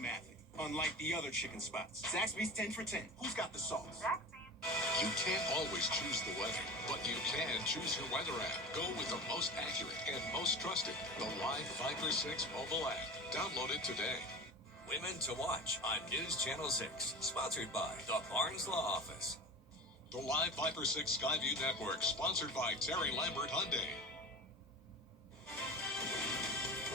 Matthew. Unlike the other chicken spots, Zaxby's 10 for 10. Who's got the sauce? You can't always choose the weather, but you can choose your weather app. Go with the most accurate and most trusted, the Live Viper 6 mobile app. Download it today. Women to Watch on News Channel 6, sponsored by the Barnes Law Office. The Live Viper 6 Skyview Network, sponsored by Terry Lambert Hyundai.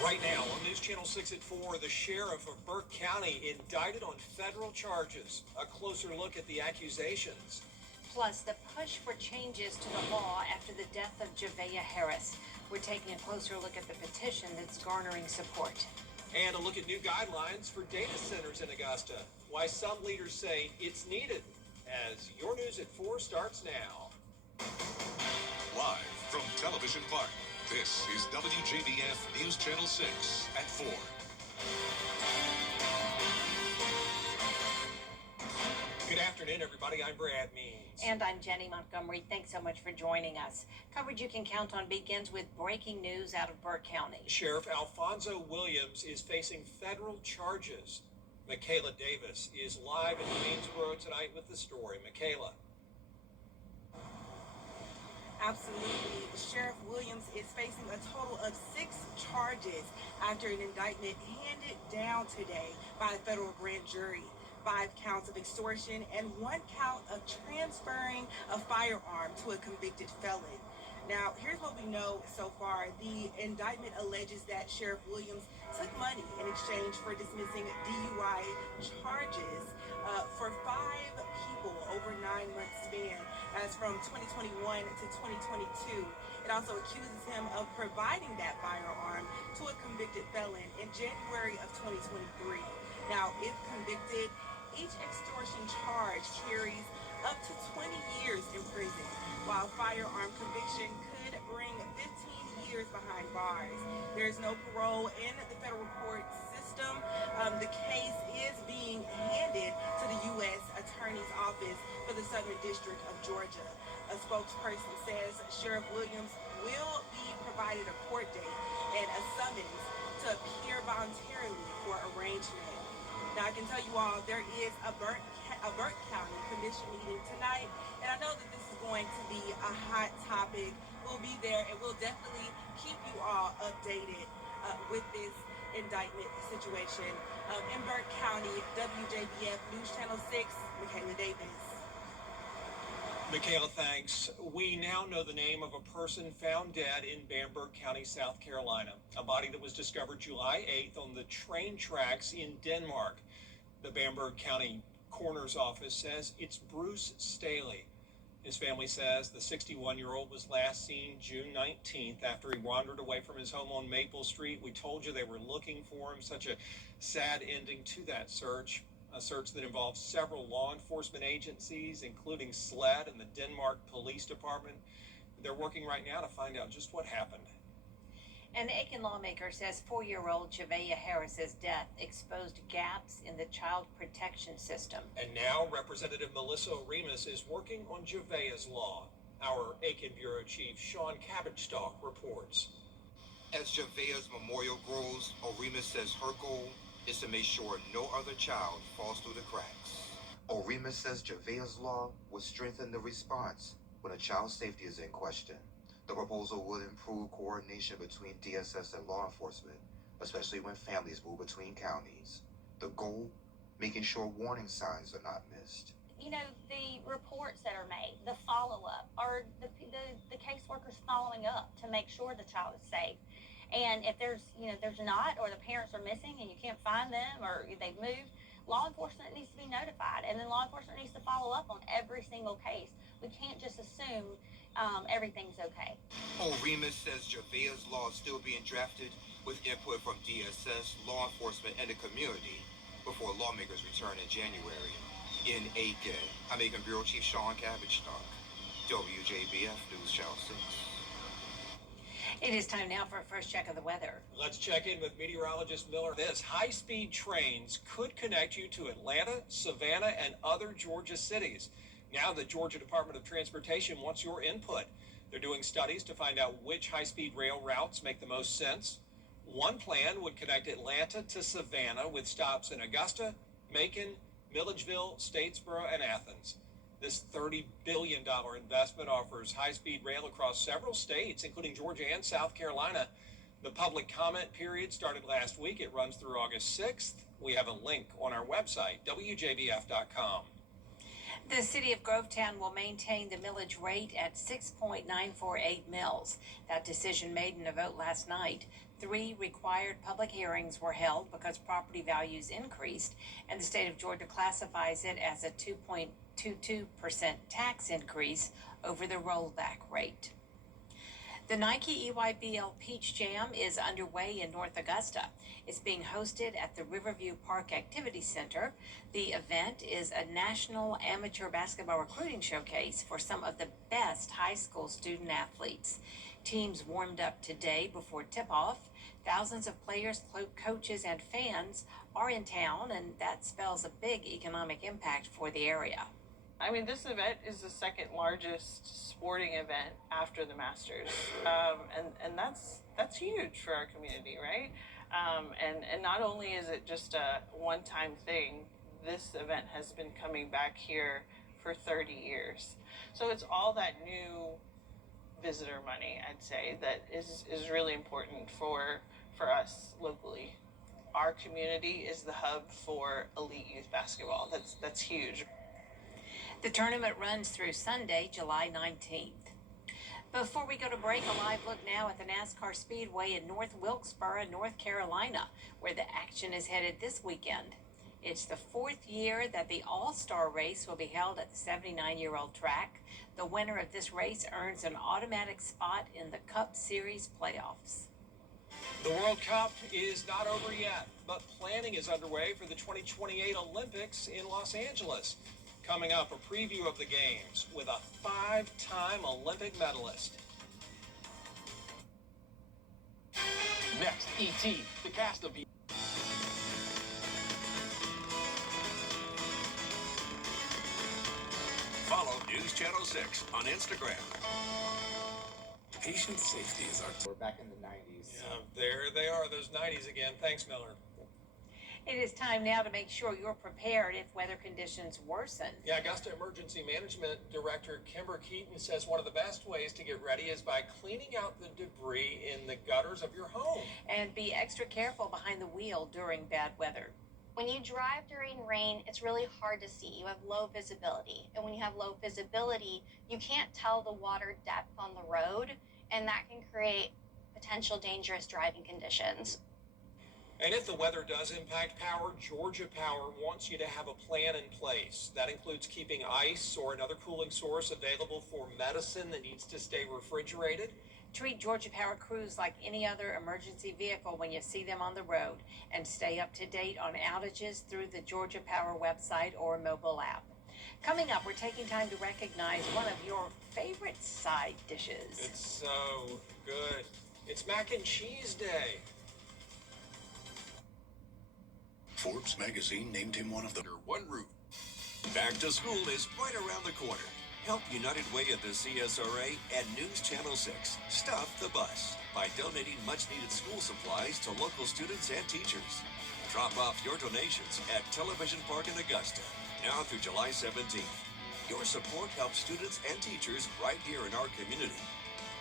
Right now on News Channel 6 at 4, the sheriff of Burke County indicted on federal charges. A closer look at the accusations. Plus, the push for changes to the law after the death of Javea Harris. We're taking a closer look at the petition that's garnering support. And a look at new guidelines for data centers in Augusta. Why some leaders say it's needed. As your News at 4 starts now. Live from Television Park, this is WJBF News Channel 6 at 4. Good afternoon, everybody. I'm Brad Means. And I'm Jenny Montgomery. Thanks so much for joining us. Coverage you can count on begins with breaking news out of Burke County. Sheriff Alfonso Williams is facing federal charges. Michaela Davis is live in Waynesboro tonight with the story. Michaela. Absolutely. Sheriff Williams is facing a total of 6 charges after an indictment handed down today by a federal grand jury. 5 counts of extortion and 1 count of transferring a firearm to a convicted felon. Now, here's what we know so far. The indictment alleges that Sheriff Williams took money in exchange for dismissing DUI charges for 5 people over 9-month span. That's from 2021 to 2022. It also accuses him of providing that firearm to a convicted felon in January of 2023. Now, if convicted, each extortion charge carries up to 20 years in prison, while firearm conviction could bring 15 years behind bars. There's no parole in the federal court system. The case is being handed to the U.S. Attorney's Office for the Southern District of Georgia. A spokesperson says Sheriff Williams will be provided a court date and a summons to appear voluntarily for arraignment. Now, I can tell you all, there is a Burke County Commission meeting tonight, and I know that this is going to be a hot topic. We'll be there, and we'll definitely keep you all updated with this indictment situation. In Burke County, WJBF News Channel 6, Michaela Davis. Michaela, thanks. We now know the name of a person found dead in Bamberg County, South Carolina. A body that was discovered July 8th on the train tracks in Denmark. The Bamberg County Coroner's Office says it's Bruce Staley. His family says the 61-year-old was last seen June 19th after he wandered away from his home on Maple Street. We told you they were looking for him. Such a sad ending to that search. A search that involves several law enforcement agencies, including SLED and the Denmark Police Department. They're working right now to find out just what happened. An Aiken lawmaker says 4-year-old Javea Harris's death exposed gaps in the child protection system. And now Representative Melissa Remus is working on Javea's law. Our Aiken Bureau Chief Sean Cabbage-Stalk reports. As Javea's memorial grows, Remus says her goal is to make sure no other child falls through the cracks. Remus says Javea's law will strengthen the response when a child's safety is in question. The proposal will improve coordination between DSS and law enforcement, especially when families move between counties. The goal, making sure warning signs are not missed. You know, the reports that are made, the follow-up, are the caseworkers following up to make sure the child is safe. And if there's not, or the parents are missing and you can't find them, or they've moved, law enforcement needs to be notified, and then law enforcement needs to follow up on every single case. We can't just assume everything's okay. Remus says Javea's law is still being drafted with input from DSS, law enforcement, and the community before lawmakers return in January. In Aiken, I'm Aiken Bureau Chief Sean Cabbage-Stalk, WJBF News Channel 6. It is time now for a first check of the weather. Let's check in with meteorologist Miller. This high-speed trains could connect you to Atlanta, Savannah, and other Georgia cities. Now the Georgia Department of Transportation wants your input. They're doing studies to find out which high-speed rail routes make the most sense. One plan would connect Atlanta to Savannah with stops in Augusta, Macon, Milledgeville, Statesboro, and Athens. This $30 billion investment offers high-speed rail across several states, including Georgia and South Carolina. The public comment period started last week. It runs through August 6th. We have a link on our website, WJBF.com. The city of Grovetown will maintain the millage rate at 6.948 mils. That decision made in a vote last night. 3 required public hearings were held because property values increased, and the state of Georgia classifies it as a 2.22% tax increase over the rollback rate. The Nike EYBL Peach Jam is underway in North Augusta. It's being hosted at the Riverview Park Activity Center. The event is a national amateur basketball recruiting showcase for some of the best high school student athletes. Teams warmed up today before tip-off. Thousands of players, coaches, and fans are in town, and that spells a big economic impact for the area. I mean, this event is the second largest sporting event after the Masters, and that's huge for our community, right? And not only is it just a one-time thing, this event has been coming back here for 30 years. So it's all that new visitor money, I'd say, that is really important for us locally. Our community is the hub for elite youth basketball. That's huge. The tournament runs through Sunday, July 19th. Before we go to break, a live look now at the NASCAR Speedway in North Wilkesboro, North Carolina, where the action is headed this weekend. It's the 4th year that the All-Star race will be held at the 79-year-old track. The winner of this race earns an automatic spot in the Cup Series playoffs. The World Cup is not over yet, but planning is underway for the 2028 Olympics in Los Angeles. Coming up, a preview of the games with a 5-time Olympic medalist. Next, E.T., the cast of... Follow News Channel 6 on Instagram. Patient safety is our... We're back in the 90s. Yeah, there they are, those 90s again. Thanks, Miller. It is time now to make sure you're prepared if weather conditions worsen. Yeah, Augusta Emergency Management Director Kimber Keaton says one of the best ways to get ready is by cleaning out the debris in the gutters of your home. And be extra careful behind the wheel during bad weather. When you drive during rain, it's really hard to see. You have low visibility. And when you have low visibility, you can't tell the water depth on the road, and that can create potential dangerous driving conditions. And if the weather does impact power, Georgia Power wants you to have a plan in place. That includes keeping ice or another cooling source available for medicine that needs to stay refrigerated. Treat Georgia Power crews like any other emergency vehicle when you see them on the road, and stay up to date on outages through the Georgia Power website or mobile app. Coming up, we're taking time to recognize one of your favorite side dishes. It's so good. It's mac and cheese day. Forbes magazine named him one of the... One roof. Back to school is right around the corner. Help United Way of the CSRA and News Channel 6 stuff the bus by donating much-needed school supplies to local students and teachers. Drop off your donations at Television Park in Augusta, now through July 17th. Your support helps students and teachers right here in our community.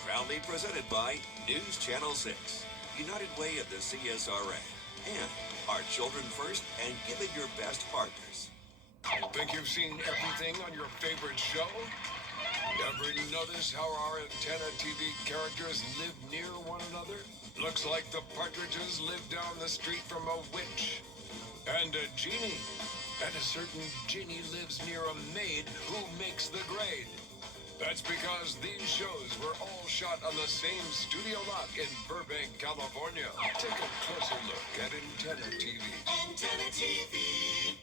Proudly presented by News Channel 6, United Way of the CSRA, and our Children First and Giving Your Best partners. Think you've seen everything on your favorite show? Ever notice how our antenna TV characters live near one another? Looks like the Partridges live down the street from a witch and a genie. And a certain genie lives near a maid who makes the grade. That's because these shows were all shot on the same studio lot in Burbank, California. Take a closer look at Antenna TV. Antenna TV.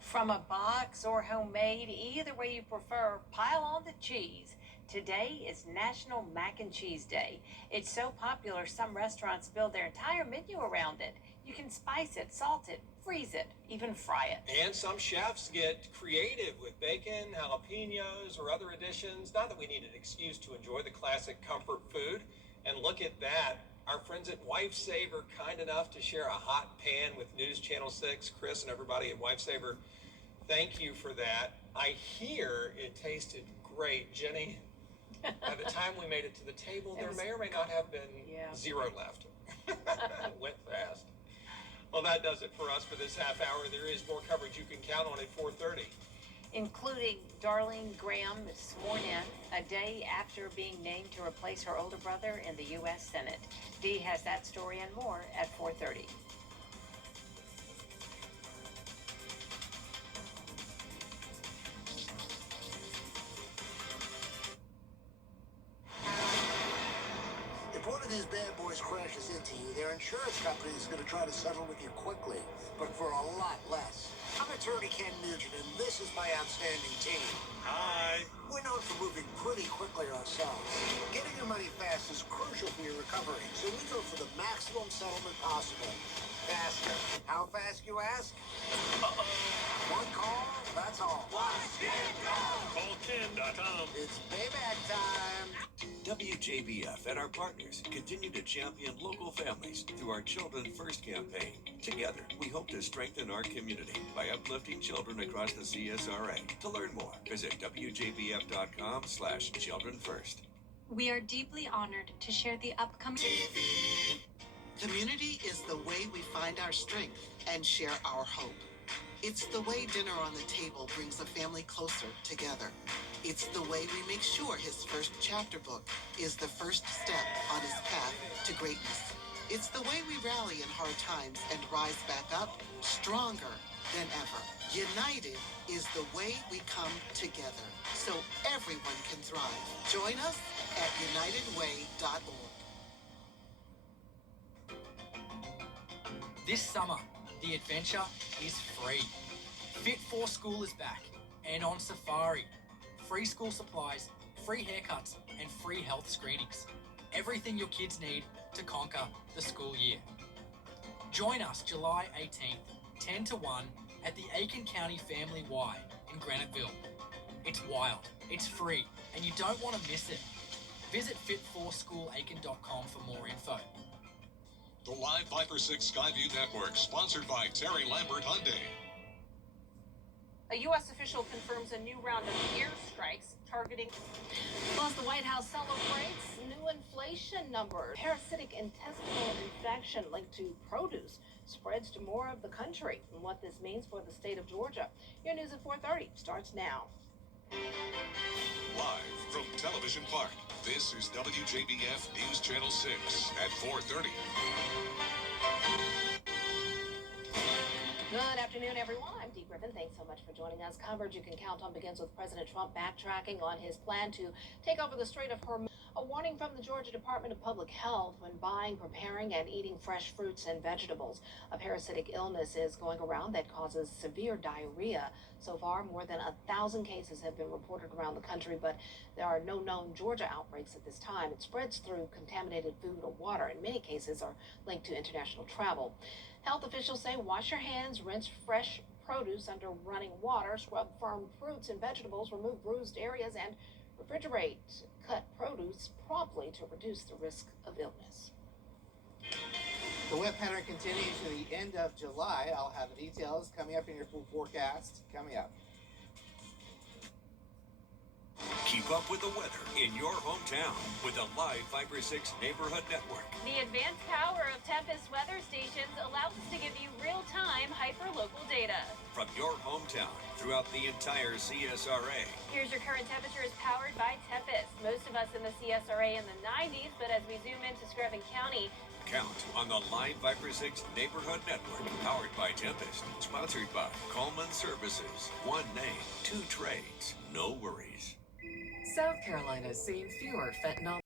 From a box or homemade, either way you prefer, pile on the cheese. Today is National Mac and Cheese Day. It's so popular, some restaurants build their entire menu around it. You can spice it, salt it, freeze it, even fry it. And some chefs get creative with bacon, jalapenos, or other additions. Not that we need an excuse to enjoy the classic comfort food. And look at that. Our friends at WifeSaver are kind enough to share a hot pan with News Channel 6. Chris and everybody at WifeSaver, thank you for that. I hear it tasted great. Jenny, by the time we made it to the table, there may or may not have been zero left. Went fast. Well, that does it for us for this half hour. There is more coverage you can count on at 4:30. Including Darlene Graham sworn in a day after being named to replace her older brother in the U.S. Senate. Dee has that story and more at 4:30. If one of these bad boys crashes into you, their insurance company is going to try to settle with you quickly, but for a lot less. I'm attorney Ken Nugent, and this is my outstanding team. Hi. We're known for moving pretty quickly ourselves. Getting your money fast is crucial for your recovery, so we go for the maximum settlement possible. Faster. How fast, you ask? One call, that's all. Watch Ken go! Call Ken.com. It's payback time. WJBF and our partners continue to champion local families through our Children First campaign. Together, we hope to strengthen our community by uplifting children across the CSRA. To learn more, visit WJBF.com/Children First. We are deeply honored to share the upcoming... Community is the way we find our strength and share our hope. It's the way dinner on the table brings a family closer together. It's the way we make sure his first chapter book is the first step on his path to greatness. It's the way we rally in hard times and rise back up stronger than ever. United is the way we come together so everyone can thrive. Join us at unitedway.org. This summer, the adventure is free. Fit for School is back and on safari. Free school supplies, free haircuts, and free health screenings. Everything your kids need to conquer the school year. Join us July 18th, 10 to 1 at the Aiken County Family Y in Graniteville. It's wild, it's free, and you don't want to miss it. Visit fit4schoolaiken.com for more info. The Live Viper 6 Skyview Network, sponsored by Terry Lambert Hyundai. A U.S. official confirms a new round of airstrikes targeting. Plus, the White House celebrates new inflation numbers. Parasitic intestinal infection linked to produce spreads to more of the country, and what this means for the state of Georgia. Your news at 4:30 starts now. Live from Television Park, this is WJBF News Channel 6 at 4:30. Good afternoon, everyone. I'm Dee Griffin. Thanks so much for joining us. Coverage you can count on begins with President Trump backtracking on his plan to take over the Strait of Hormuz. A warning from the Georgia Department of Public Health when buying, preparing, and eating fresh fruits and vegetables. A parasitic illness is going around that causes severe diarrhea. So far, more than 1,000 cases have been reported around the country, but there are no known Georgia outbreaks at this time. It spreads through contaminated food or water. In many cases are linked to international travel. Health officials say wash your hands, rinse fresh produce under running water, scrub firm fruits and vegetables, remove bruised areas, and refrigerate cut produce promptly to reduce the risk of illness. The wet pattern continues to the end of July. I'll have the details coming up in your full forecast coming up. Keep up with the weather in your hometown with the Live Viper 6 Neighborhood Network. The advanced power of Tempest weather stations allows us to give you real-time hyper-local data. From your hometown throughout the entire CSRA. Here's your current temperature is powered by Tempest. Most of us in the CSRA in the 90s, but as we zoom into Screven County, Count on the Live Viper 6 Neighborhood Network, powered by Tempest, sponsored by Coleman Services. One name, two trades, no worries. South Carolina is seeing fewer fentanyl